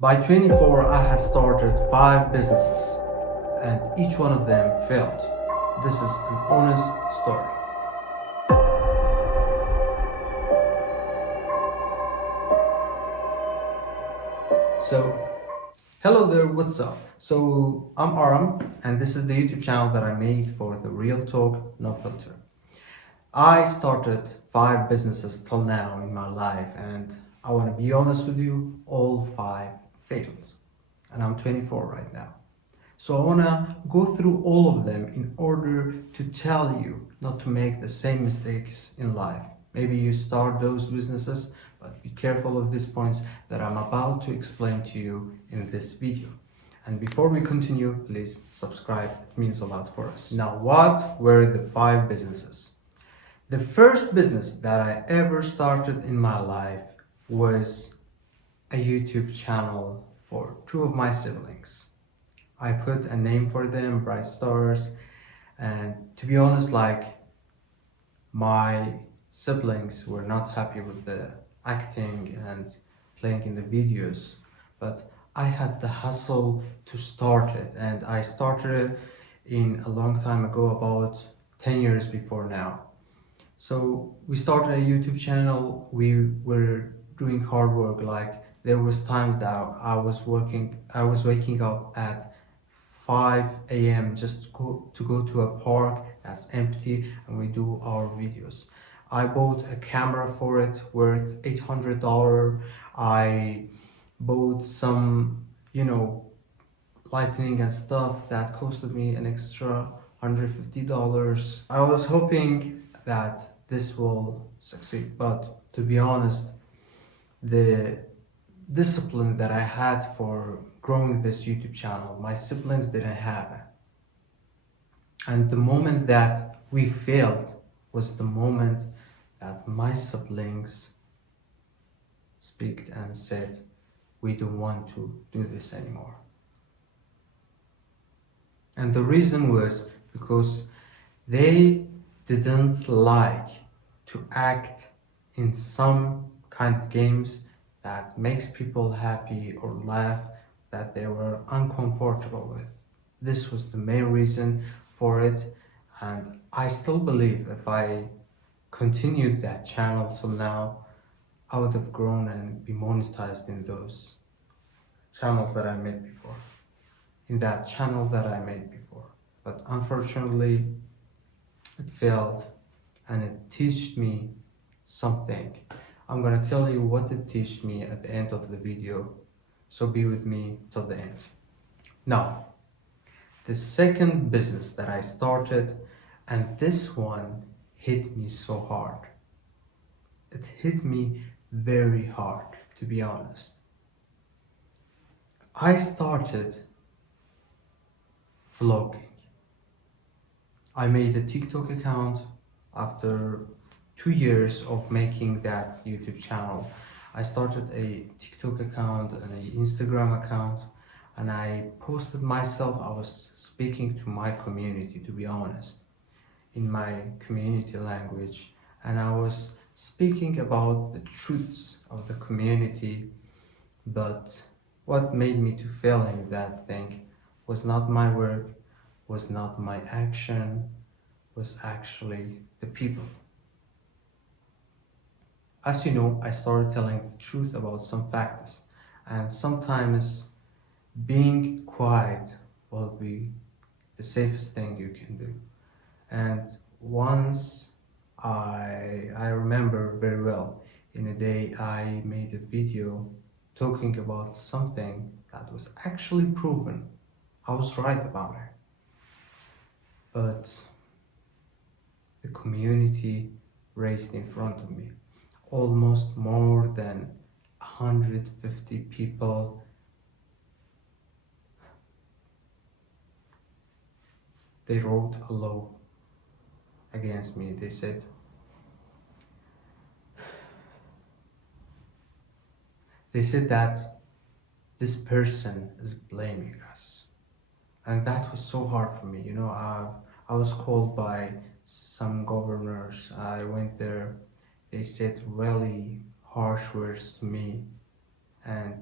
By 24, I had started 5 businesses, and each one of them failed. This is an honest story. So, hello there, what's up? So, I'm Aram, and this is the YouTube channel that I made for the Real Talk, No Filter. I started 5 businesses till now in my life, and I want to be honest with you, all 5 failed. And I'm 24 right now. So I want to go through all of them in order to tell you not to make the same mistakes in life. Maybe you start those businesses, but be careful of these points that I'm about to explain to you in this video. And before we continue, please subscribe. It means a lot for us. Now, what were the 5 businesses? The first business that I ever started in my life was a YouTube channel for 2 of my siblings. I put a name for them, Bright Stars, and to be honest, my siblings were not happy with the acting and playing in the videos, but I had the hustle to start it, and I started it in a long time ago, about 10 years before now. So we started a YouTube channel. We were doing hard work. There was times that I was waking up at 5 a.m. just to go to a park that's empty, and we do our videos. I bought a camera for it worth $800. I bought some, lighting and stuff that costed me an extra $150. I was hoping that this will succeed, but to be honest, the discipline that I had for growing this YouTube channel, my siblings didn't have it. And the moment that we failed was the moment that my siblings speak and said, we don't want to do this anymore. And the reason was because they didn't like to act in some kind of games that makes people happy or laugh, that they were uncomfortable with. This was the main reason for it, and I still believe if I continued that channel till now, I would have grown and be monetized in those channels that I made before, in that channel that I made before. But unfortunately, it failed, and it taught me something. I'm gonna tell you what it taught me at the end of the video, so be with me till the end. Now, the second business that I started, and this one hit me so hard. It hit me very hard, to be honest. I started vlogging. I made a TikTok account after 2 years of making that YouTube channel. I started a TikTok account and an Instagram account, and I posted myself. I was speaking to my community, to be honest, in my community language, and I was speaking about the truths of the community. But what made me to fail in that thing was not my work, was not my action, was actually the people. As you know, I started telling the truth about some facts, and sometimes being quiet will be the safest thing you can do. And once I remember very well, in a day I made a video talking about something that was actually proven. I was right about it. But the community raised in front of me. Almost more than 150 people they wrote a law against me. They said that this person is blaming us, and that was so hard for me. I was called by some governors. I went there. They said really harsh words to me, and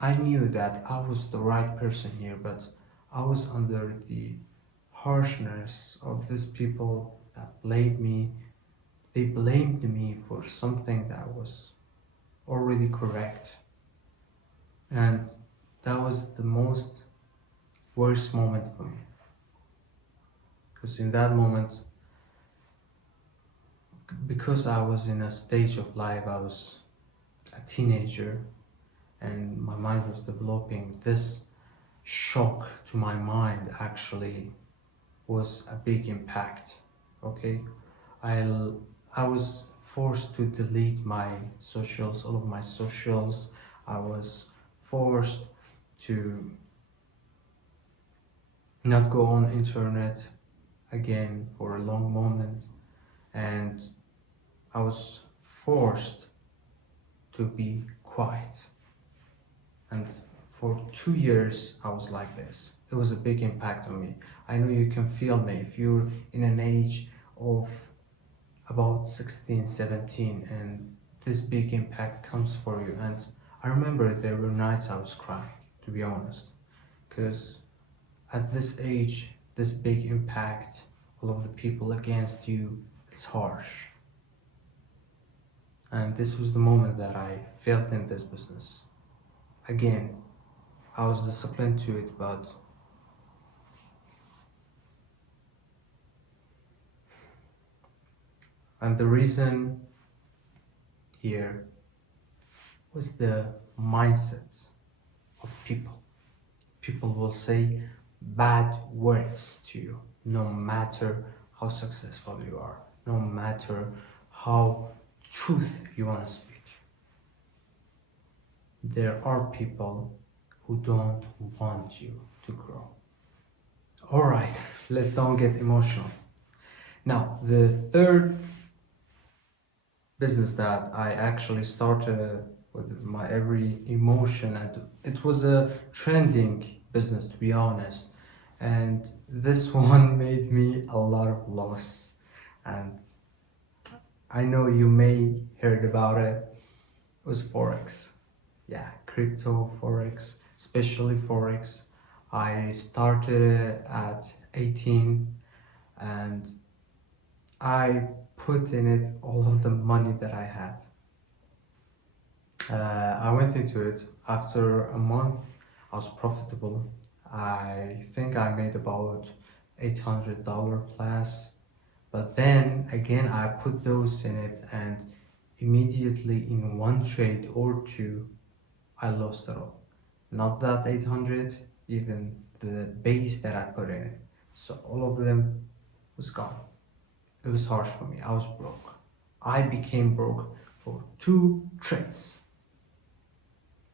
I knew that I was the right person here, but I was under the harshness of these people that blamed me. They blamed me for something that was already correct. And that was the most worst moment for me. Because in that moment, because I was in a stage of life, I was a teenager and my mind was developing, this shock to my mind actually was a big impact. Okay, I I was forced to delete my socials, all of my socials. I was forced to not go on internet again for a long moment, and I was forced to be quiet. And for 2 years I was like this. It was a big impact on me. I know you can feel me if you're in an age of about 16, 17, and this big impact comes for you. And I remember there were nights I was crying, to be honest, because at this age, this big impact, all of the people against you, it's harsh. And this was the moment that I failed in this business. Again, I was disciplined to it, but and the reason here was the mindsets of people. People will say bad words to you, no matter how successful you are, no matter how truth you want to speak. There are people who don't want you to grow. Alright, let's don't get emotional. Now, the third business that I actually started with my every emotion, and it was a trending business, to be honest, and this one made me a lot of loss, and I know you may heard about it. It was Forex. Yeah, crypto Forex, especially Forex. I started it at 18 and I put in it all of the money that I had. I went into it. After a month, I was profitable. I think I made about $800 plus. But then again, I put those in it, and immediately in one trade or two, I lost it all. Not that 800, even the base that I put in it. So all of them was gone. It was harsh for me. I was broke. I became broke for 2 trades.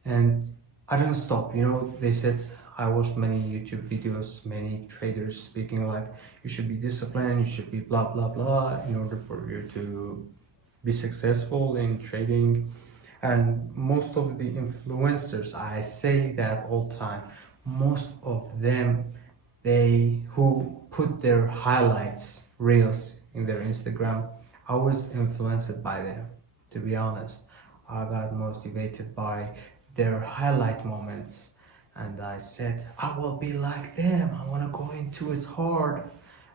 And I didn't stop. They said I watched many YouTube videos, many traders speaking like you should be disciplined, you should be blah blah blah in order for you to be successful in trading. And most of the influencers, I say that all the time, most of them, they who put their highlights reels in their Instagram, I was influenced by them, to be honest. I got motivated by their highlight moments, and I said I will be like them. I want to go into it hard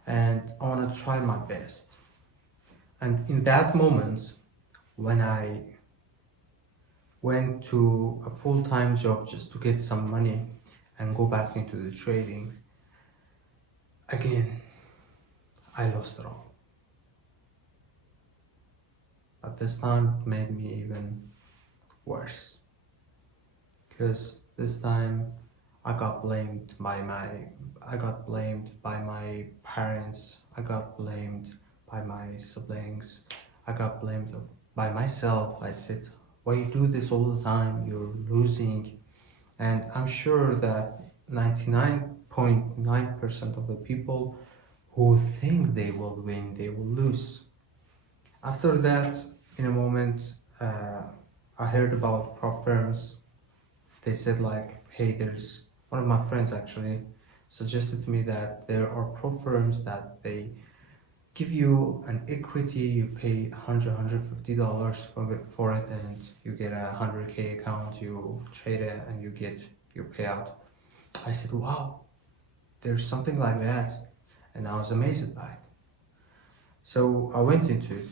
and I want to try my best. And in that moment, when I went to a full-time job just to get some money and go back into the trading, again I lost it all. But this time it made me even worse, because this time I got blamed by my parents, I got blamed by my siblings, I got blamed by myself. I said, why you do this all the time? You're losing. And I'm sure that 99.9% of the people who think they will win, they will lose. After that, in a moment, I heard about prop firms. They said like, hey, there's one of my friends actually suggested to me that there are prop firms that they give you an equity. You pay $150 for it, and you get a 100K account. You trade it and you get your payout. I said, wow, there's something like that, and I was amazed by it. So I went into it.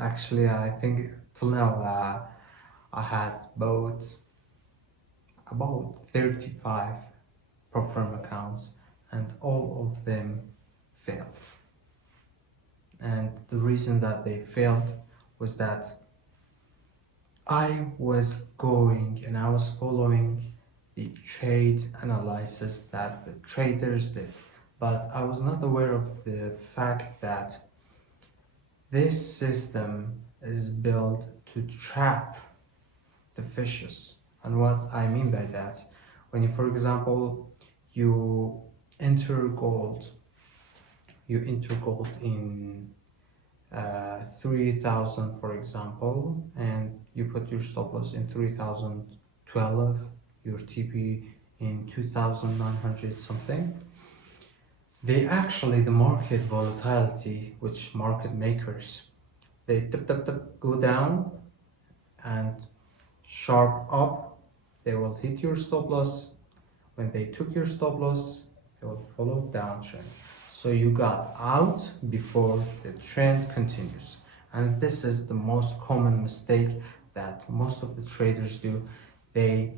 Actually, I think till now I had about 35 pro-firm accounts, and all of them failed. And the reason that they failed was that I was going and I was following the trade analysis that the traders did, but I was not aware of the fact that this system is built to trap the fishes. And what I mean by that, when you, for example, you enter gold in 3,000, for example, and you put your stop loss in 3,012, your TP in 2,900 something. The market volatility, which market makers, they go down and sharp up, they will hit your stop loss. When they took your stop loss, they will follow downtrend. So you got out before the trend continues. And this is the most common mistake that most of the traders do. They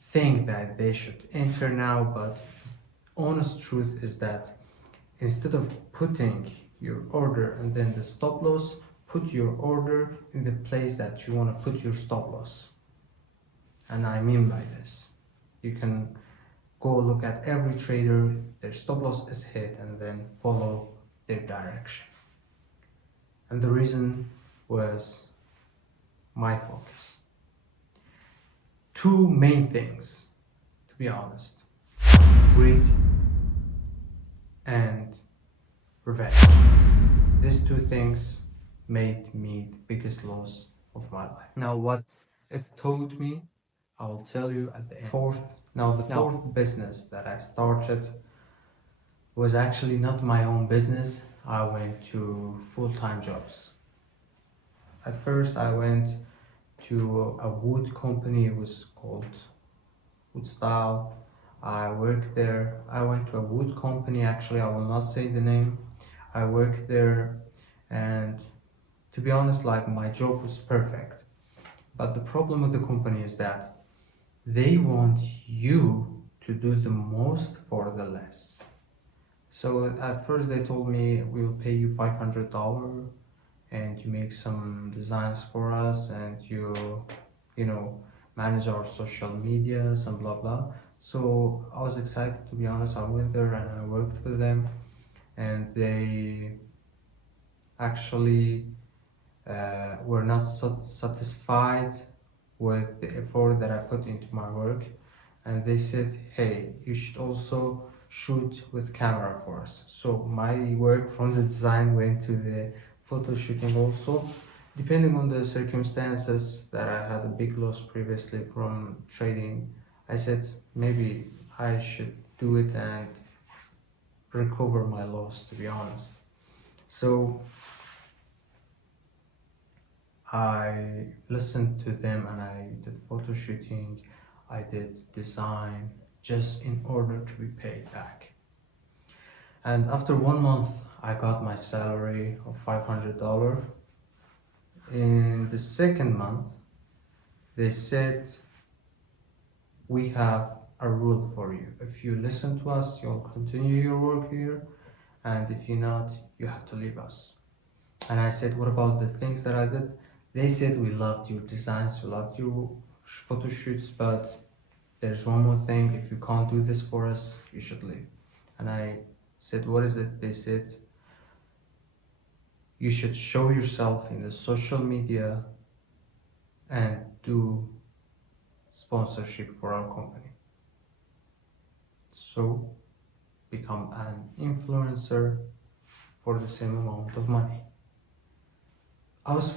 think that they should enter now, but honest truth is that instead of putting your order and then the stop loss, put your order in the place that you want to put your stop loss. And I mean by this, you can go look at every trader, their stop loss is hit, and then follow their direction. And the reason was my focus. Two main things, to be honest: greed and revenge. These two things made me the biggest loss of my life. Now, what it taught me, I will tell you at the end. The fourth business that I started was actually not my own business. I went to full-time jobs. At first, I went to a wood company. It was called Wood Style. I worked there. I went to a wood company. Actually, I will not say the name. I worked there, and to be honest, like, my job was perfect. But the problem with the company is that they want you to do the most for the less. So at first they told me, we will pay you $500 and you make some designs for us, and you manage our social media, some blah blah. So I was excited, to be honest. I went there and I worked for them, and they actually were not satisfied with the effort that I put into my work, and they said, hey, you should also shoot with camera for us. So my work from the design went to the photo shooting also. Depending on the circumstances, that I had a big loss previously from trading, I said maybe I should do it and recover my loss, to be honest. So I listened to them and I did photo shooting, I did design, just in order to be paid back. And after 1 month, I got my salary of $500. In the second month, they said, we have a rule for you. If you listen to us, you'll continue your work here, and if you're not, you have to leave us. And I said, what about the things that I did? They said, we loved your designs, we loved your photo shoots, but there's one more thing. If you can't do this for us, you should leave. And I said, what is it? They said, you should show yourself in the social media and do sponsorship for our company. So become an influencer for the same amount of money. I was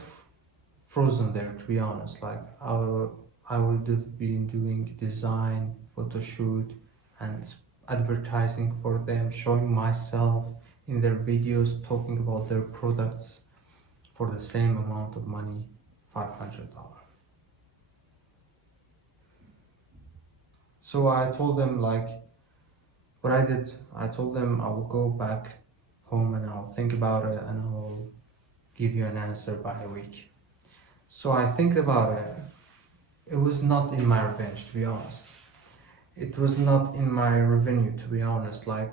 frozen there, to be honest. Like, I would have been doing design, photo shoot, and advertising for them, showing myself in their videos talking about their products for the same amount of money, $500. So I told them like what I did. I told them I will go back home and I'll think about it and I'll give you an answer by a week. So I think about it. It was not in my revenge, to be honest. It was not in my revenue, to be honest. Like,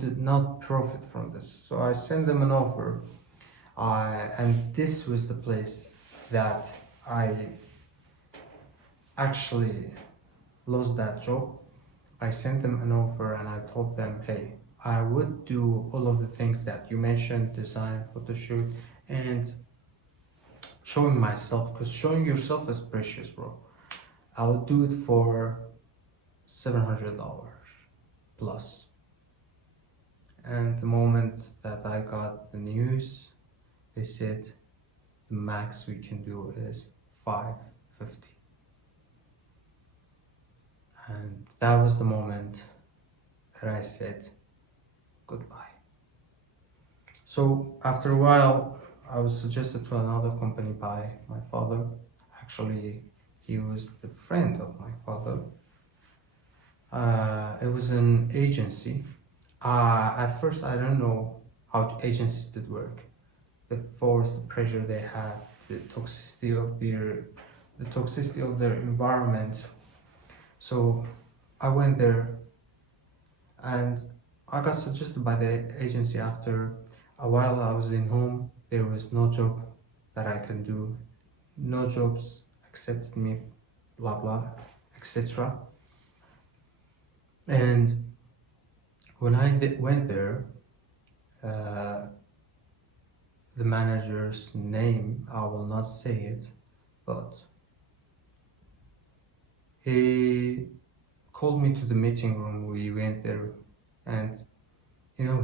did not profit from this. So I sent them an offer. And this was the place that I actually lost that job. I sent them an offer and I told them, hey, I would do all of the things that you mentioned, design, photo shoot, and showing myself, because showing yourself is precious, bro. I would do it for $700 plus. And the moment that I got the news, they said the max we can do is $550. And that was the moment that I said goodbye. So after a while, I was suggested to another company by my father. Actually, he was the friend of my father. It was an agency. At first, I don't know how agencies did work. The force, the pressure they had, the toxicity of their environment. So I went there and I got suggested by the agency. After a while I was in home, there was no job that I can do, no jobs accepted me, blah blah, etc. And when I went there, the manager's name, I will not say it, but he called me to the meeting room. We went there, and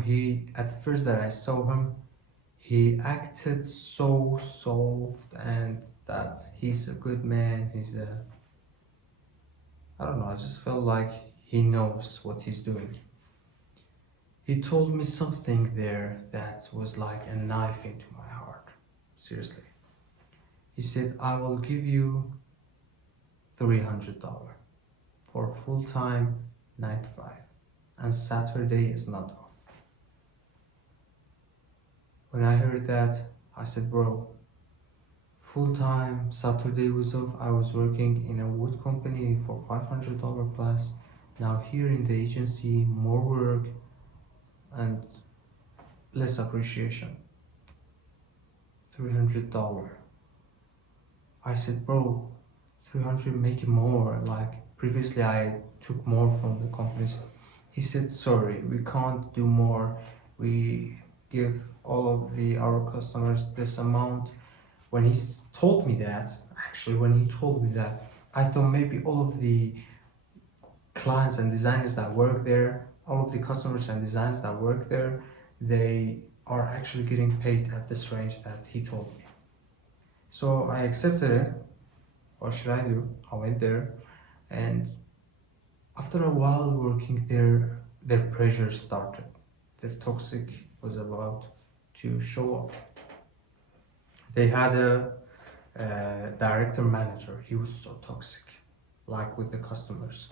he, at first that I saw him, he acted so soft and that he's a good man. I don't know, I just felt like he knows what he's doing. He told me something there that was like a knife into my heart. Seriously. He said, I will give you $300 for full-time 9 to 5, and Saturday is not off. When I heard that, I said, bro, full-time, Saturday was off. I was working in a wood company for $500 plus. Now here in the agency, more work and less appreciation. $300. I said, bro, 300, make it more. Like previously I took more from the companies. He said, sorry, we can't do more. We give all of our customers this amount. When he told me that, I thought maybe all of the clients and designers that work there, all of the customers and designers that work there, they are actually getting paid at this range that he told me. So I accepted it. What should I do? I went there, and after a while working there, their pressure started. Their toxic was about to show up. They had a director manager. He was so toxic, like with the customers.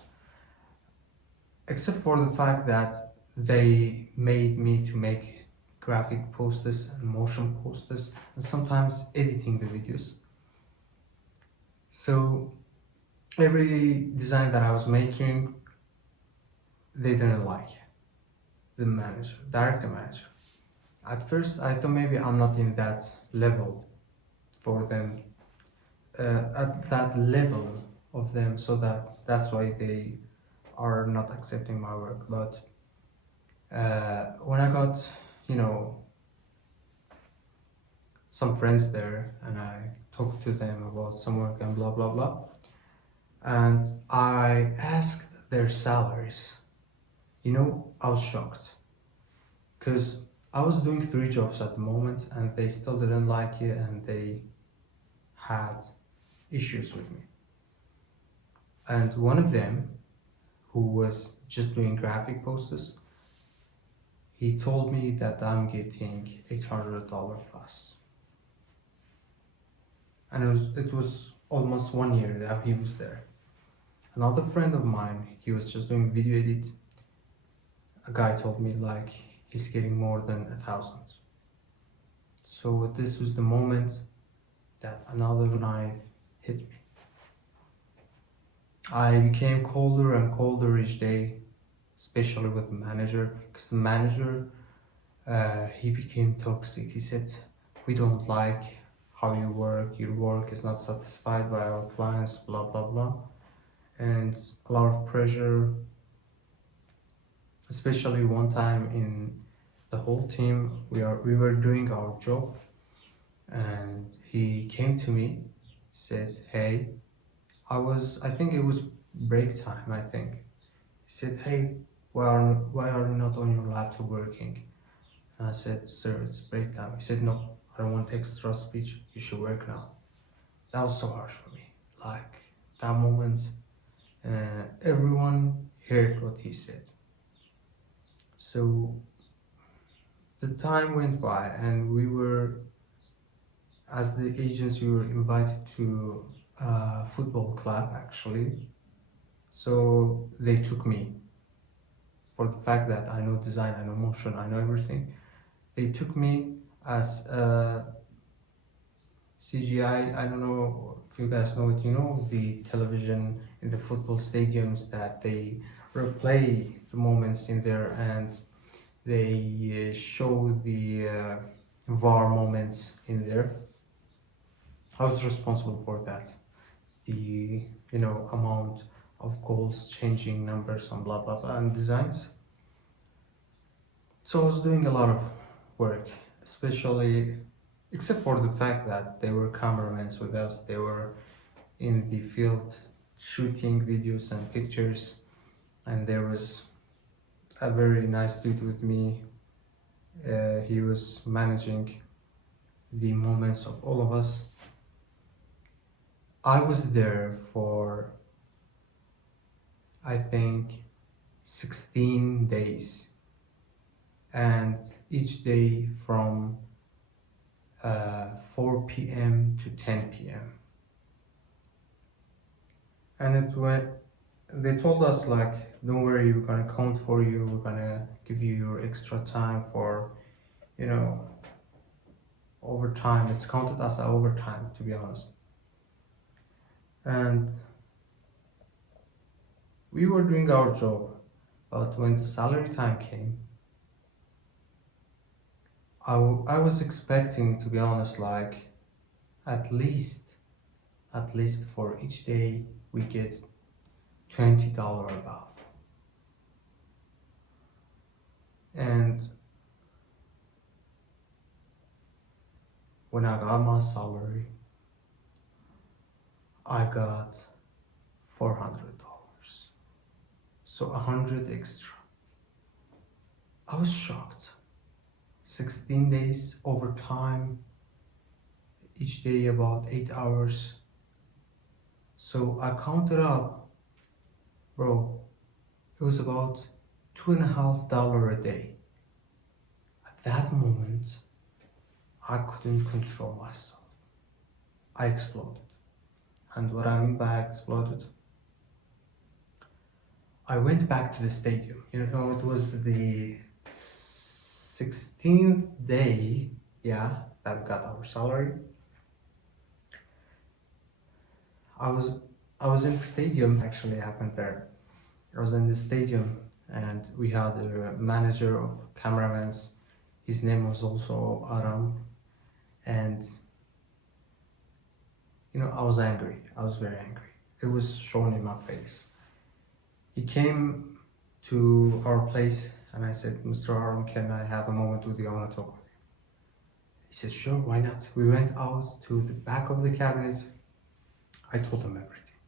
Except for the fact that they made me to make graphic posters and motion posters and sometimes editing the videos. So every design that I was making, they didn't like it. The director manager. At first I thought maybe I'm not in that level for them, at that level of them, so that's why they are not accepting my work. But when I got some friends there and I talked to them about some work and blah blah blah, and I asked their salaries, I was shocked, because I was doing 3 jobs at the moment and they still didn't like it and they had issues with me. And one of them, who was just doing graphic posters, he told me that I'm getting $800 plus. And it was almost 1 year that he was there. Another friend of mine, he was just doing video edit. A guy told me like he's getting more than 1,000. So this was the moment that another knife hit me. I became colder and colder each day, especially with the manager, because the manager, he became toxic. He said, "We don't like how you work. Your work is not satisfied by our clients, blah blah blah," and a lot of pressure. Especially one time in the whole team, we were doing our job, and he came to me, said, "Hey," I think it was break time, I think. He said, "Hey, why are you not on your laptop working?" And I said, "Sir, it's break time." He said, "No, I don't want extra speech. You should work now." That was so harsh for me. Like, that moment, everyone heard what he said. So the time went by, and we were, as the agents, we were invited to a football club actually. So they took me for the fact that I know design, I know motion, I know everything. They took me as a CGI. I don't know if you guys know it. You know the television in the football stadiums that they replay the moments in there, and they show the VAR moments in there. I was responsible for that. The amount of goals, changing numbers, and blah blah blah, and designs. So I was doing a lot of work, especially, except for the fact that they were cameramen with us. They were in the field shooting videos and pictures, and there was a very nice dude with me. He was managing the moments of all of us. I was there for, I think, 16 days, and each day from 4 p.m. to 10 p.m. And they told us like, "Don't worry, we're gonna count for you, we're gonna give you your extra time for, overtime." It's counted as overtime, to be honest. And we were doing our job, but when the salary time came, I was expecting, to be honest, like at least for each day we get $20 above. And when I got my salary, I got $400, so 100 extra. I was shocked. 16 days overtime, each day about 8 hours. So I counted up, bro, it was about $2.50 a day. At that moment, I couldn't control myself. I exploded. And what I mean by exploded, I went back to the stadium. It was the 16th day, that we got our salary. I was in the stadium, actually happened there. I was in the stadium, and we had a manager of cameramen. His name was also Aram. And I was angry. I was very angry. It was shown in my face. He came to our place, and I said, "Mr. Aram, can I have a moment with you? I want to talk with you." He said, "Sure, why not?" We went out to the back of the cabinet. I told him everything.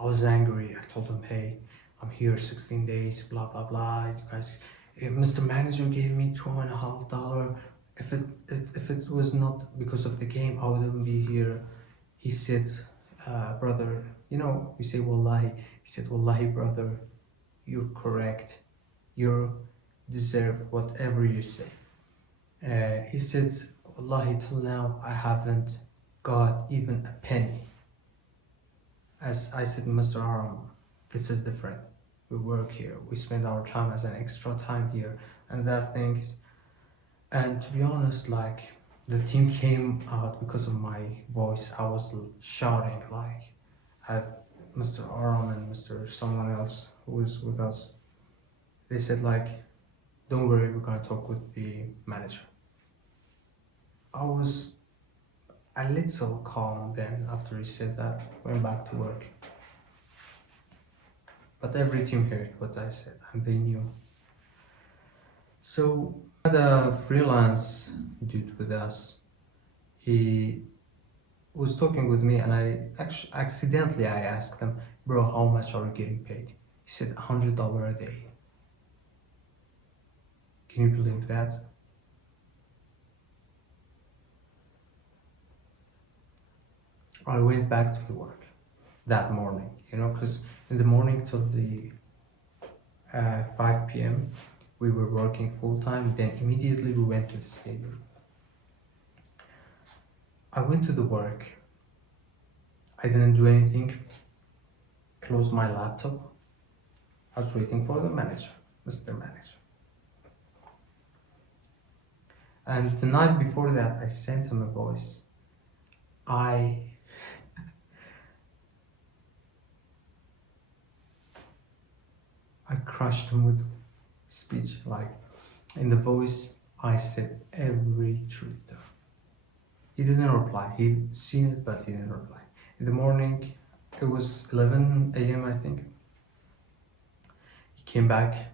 I was angry. I told him, "Hey, I'm here 16 days, blah, blah, blah. You guys, Mr. Manager gave me $2.50. If it was not because of the game, I wouldn't be here." He said, "Brother, we say wallahi." He said, "Wallahi, brother, you're correct. You're deserve whatever you say. He said, Wallahi, till now I haven't got even a penny. As I said, Mr. Aram, this is different. We work here, we spend our time as an extra time here, and that things. And to be honest, like, the team came out because of my voice. I was shouting like at Mr. Aram and Mr. someone else who was with us. They said like, don't worry, we're gonna talk with the manager. I was a little calm then after he said that, went back to work. But every team heard what I said and they knew. So we had a freelance dude with us. He was talking with me and I actually accidentally I asked him, bro, how much are you getting paid? He said $100 a day. Can you believe that? I went back to the work that morning, because in the morning till the 5 p.m. we were working full time, then immediately we went to the stadium. I went to the work, I didn't do anything, closed my laptop, I was waiting for the manager, Mr. Manager. And the night before that, I sent him a voice. I crushed him with speech. Like, in the voice, I said every truth to him. He didn't reply. He seen it, but he didn't reply. In the morning, it was 11 a.m. I think. He came back.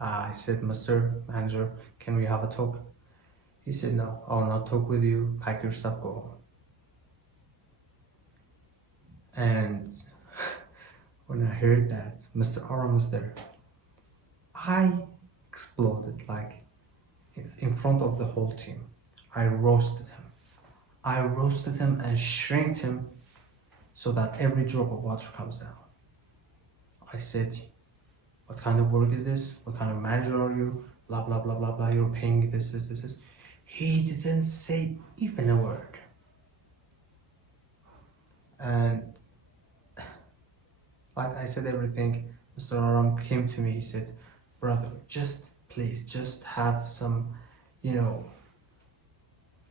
I said, Mr. Manager, can we have a talk? He said, no, I'll not talk with you. Pack your stuff, go home. And when I heard that Mr. Aram was there, I exploded like in front of the whole team. I roasted him. I roasted him and shrinked him so that every drop of water comes down. I said, what kind of work is this? What kind of manager are you? Blah, blah, blah, blah, blah. You're paying this. He didn't say even a word. And like I said everything, Mr. Aram came to me, he said, brother, please, just have some,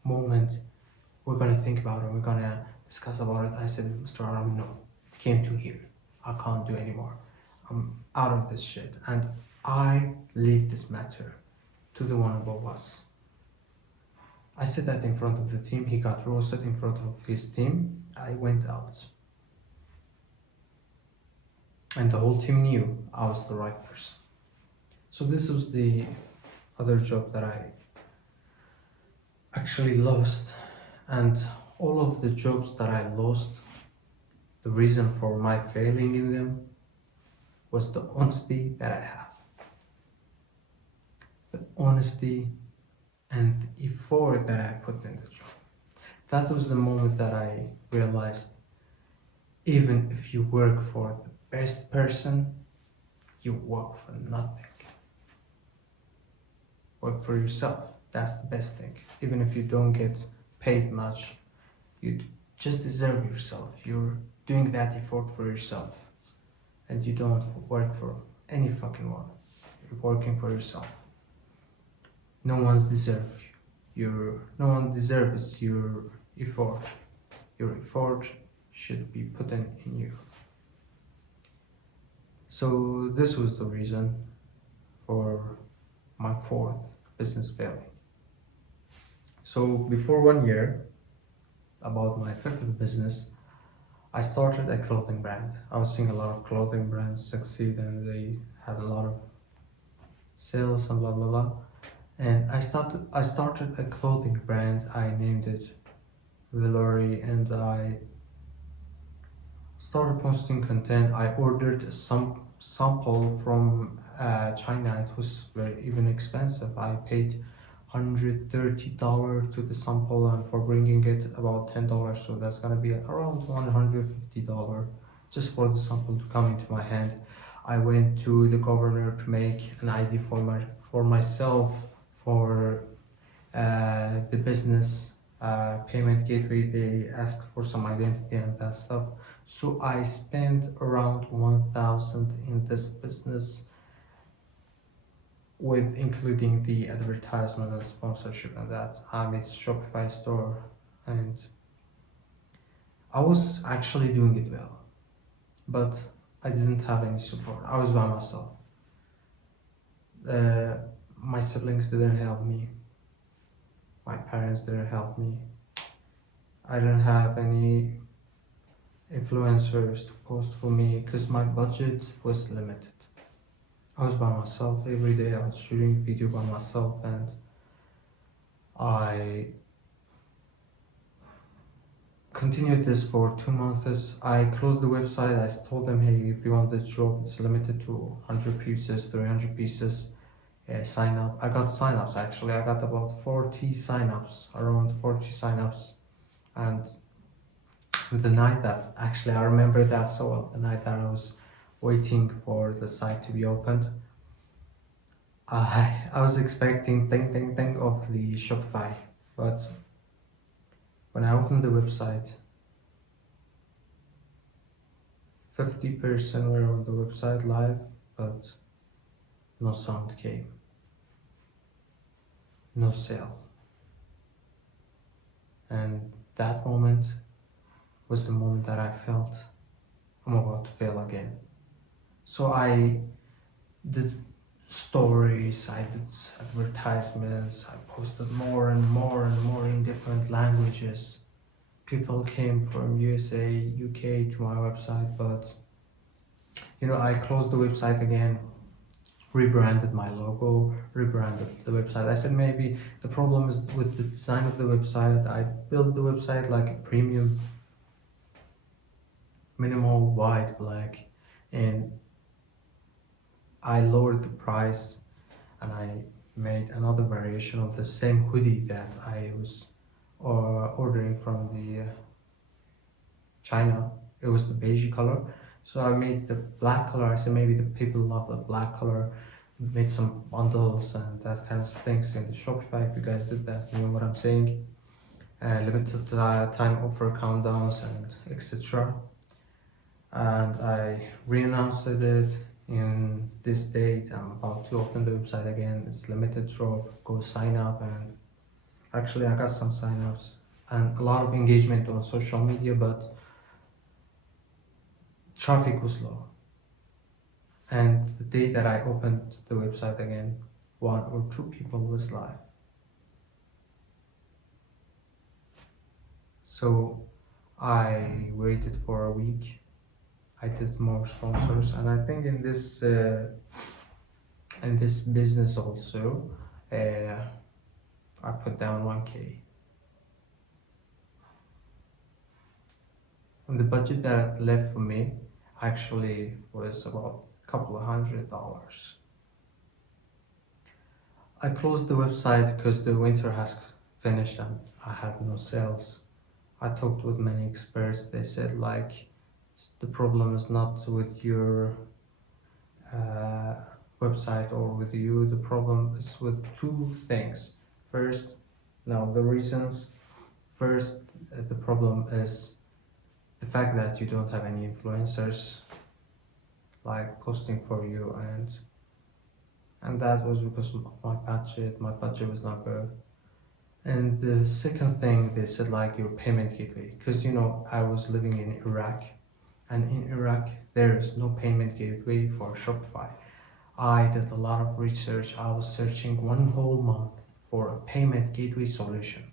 moment. We're gonna think about it, we're gonna discuss about it. I said, Mr. Aram, no, it came to here. I can't do anymore. I'm out of this shit. And I leave this matter to the one above us. I said that in front of the team. He got roasted in front of his team. I went out. And the whole team knew I was the right person. So this was the other job that I actually lost. And all of the jobs that I lost, the reason for my failing in them was the honesty that I have. The honesty and the effort that I put in the job. That was the moment that I realized, even if you work for the best person, you work for nothing. Work for yourself. That's the best thing. Even if you don't get paid much, you just deserve yourself. You're doing that effort for yourself. And you don't work for any fucking one. You're working for yourself. No one deserves your effort. Your effort should be put in you. So this was the reason for my fourth business failing. So before 1 year, about my fifth business, I started a clothing brand. I was seeing a lot of clothing brands succeed and they had a lot of sales and blah blah blah. And I started a clothing brand. I named it Villori, and I started posting content. I ordered some sample from China. It was very even expensive. I paid $130 to the sample, and for bringing it about $10, so that's gonna be around $150 just for the sample to come into my hand. I went to the governor to make an ID for myself for the business payment gateway. They asked for some identity and that stuff. So I spent around 1,000 in this business, with including the advertisement and sponsorship and that. It's Shopify store, and I was actually doing it well, but I didn't have any support. I was by myself. My siblings didn't help me. My parents didn't help me. I didn't have any influencers to post for me because my budget was limited. I was by myself every day. I was shooting video by myself, and I continued this for 2 months. I closed the website. I told them, hey, if you want the job, it's limited to 100 pieces, 300 pieces. Sign up. I got sign-ups actually. I got about 40 sign-ups, around 40 sign-ups. And the night that, actually I remember that so well, the night that I was waiting for the site to be opened, I was expecting ding ding ding of the Shopify, but when I opened the website, 50% were on the website live, but no sound came, no sale. And that moment was the moment that I felt I'm about to fail again. So I did stories, I did advertisements, I posted more and more and more in different languages. People came from USA, UK to my website, but I closed the website again, rebranded my logo, rebranded the website. I said maybe the problem is with the design of the website. I built the website like a premium, minimal, white, black, and I lowered the price, and I made another variation of the same hoodie that I was ordering from the China. It was the beige color, so I made the black color. I said maybe the people love the black color. Made some bundles and that kind of things in the Shopify. If you guys did that, you know what I'm saying. Limited time offer countdowns and etc. And I re-announced it in this date. I'm about to open the website again. It's limited drop. Go sign up. And actually I got some sign-ups and a lot of engagement on social media, but traffic was low. And the day that I opened the website again, 1 or 2 people was live. So I waited for a week. I did more sponsors, and I think in this business also, I put down 1K. And the budget that left for me actually was about a couple of $100. I closed the website because the winter has finished and I had no sales. I talked with many experts. They said like, the problem is not with your website or with you. The problem is with 2 things. First, the reasons. First, the problem is the fact that you don't have any influencers like posting for you, and that was because of my budget. My budget was not good. And the second thing, they said like your payment gateway, because I was living in Iraq, and in Iraq there is no payment gateway for Shopify. I did a lot of research. I was searching 1 whole month for a payment gateway solution.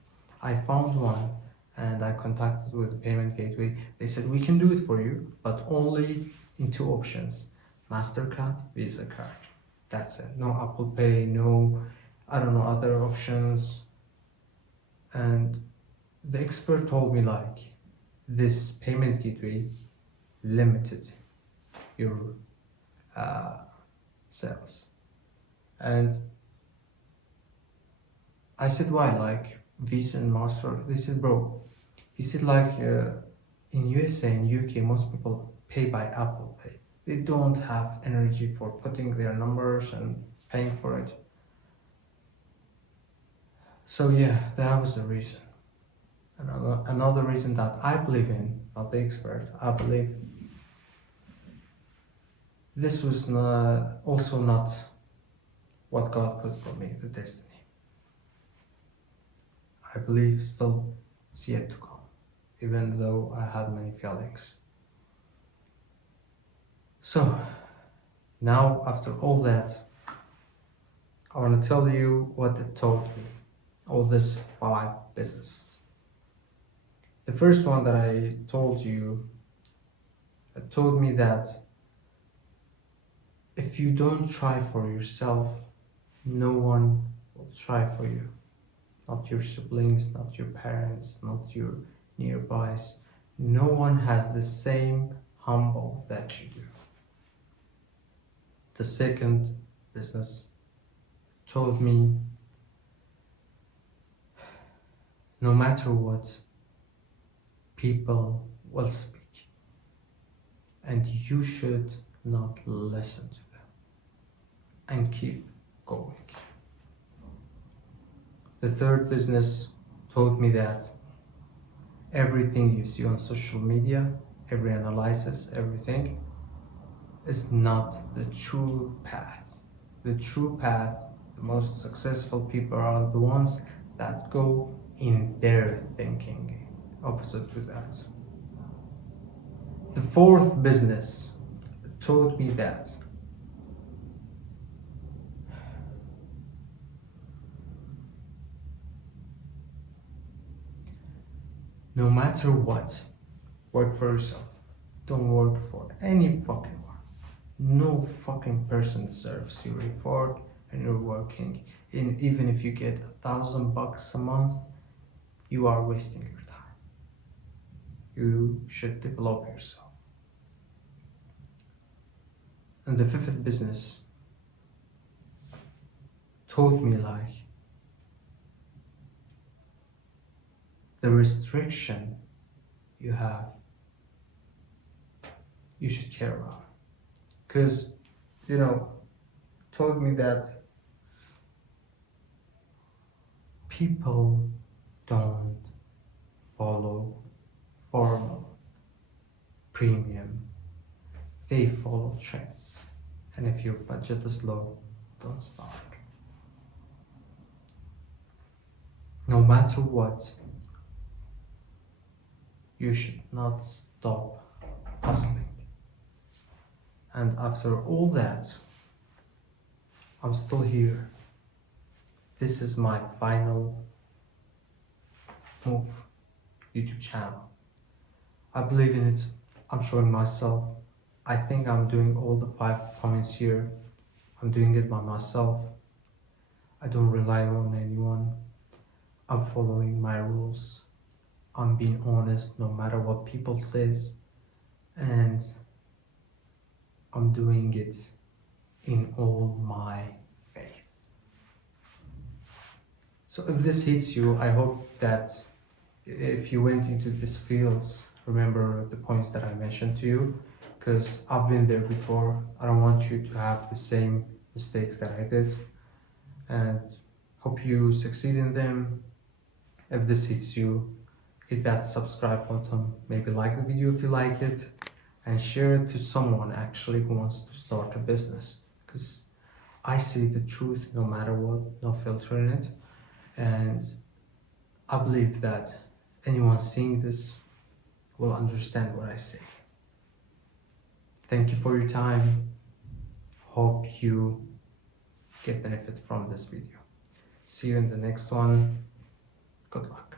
I found one and I contacted with the payment gateway. They said we can do it for you, but only in 2 options: MasterCard, Visa card. That's it. No Apple Pay, no other options. And the expert told me like, this payment gateway limited your sales. And I said, why? Like Visa and Master? They said, bro, he said like in USA and UK most people pay by Apple Pay. They don't have energy for putting their numbers and paying for it. So yeah, that was the reason. Another reason that I believe in, not the expert, I believe this was also not what God put for me, the destiny. I believe still it's yet to come, even though I had many failings. So now, after all that, I want to tell you what it taught me, all these 5 businesses. The first one that I told you, it told me that if you don't try for yourself, no one will try for you. Not your siblings, not your parents, not your nearbys. No one has the same humble that you do. The second business told me no matter what, people will speak, and you should not listen to them and keep going. The third business told me that everything you see on social media, every analysis, everything is not the true path. The true path, the most successful people are the ones that go in their thinking, opposite to that. The fourth business told me that no matter what, work for yourself. Don't work for any fucking one. No fucking person deserves your effort and your working. And even if you get $1,000 a month, you are wasting your time. You should develop yourself. And the fifth business told me like the restriction you have, you should care about. Because, told me that people don't follow formal premium, they follow trends. And if your budget is low, don't start. No matter what, you should not stop hustling. And after all that, I'm still here. This is my final move, YouTube channel. I believe in it. I'm showing myself. I think I'm doing all the 5 comments here. I'm doing it by myself. I don't rely on anyone. I'm following my rules. I'm being honest no matter what people says. And I'm doing it in all my faith. So if this hits you, I hope that if you went into these fields, remember the points that I mentioned to you, because I've been there before. I don't want you to have the same mistakes that I did, and hope you succeed in them. If this hits you, hit that subscribe button, maybe like the video if you like it, and share it to someone actually who wants to start a business, because I see the truth no matter what, no filter in it. And I believe that anyone seeing this will understand what I say. Thank you for your time. Hope you get benefit from this video. See you in the next one. Good luck.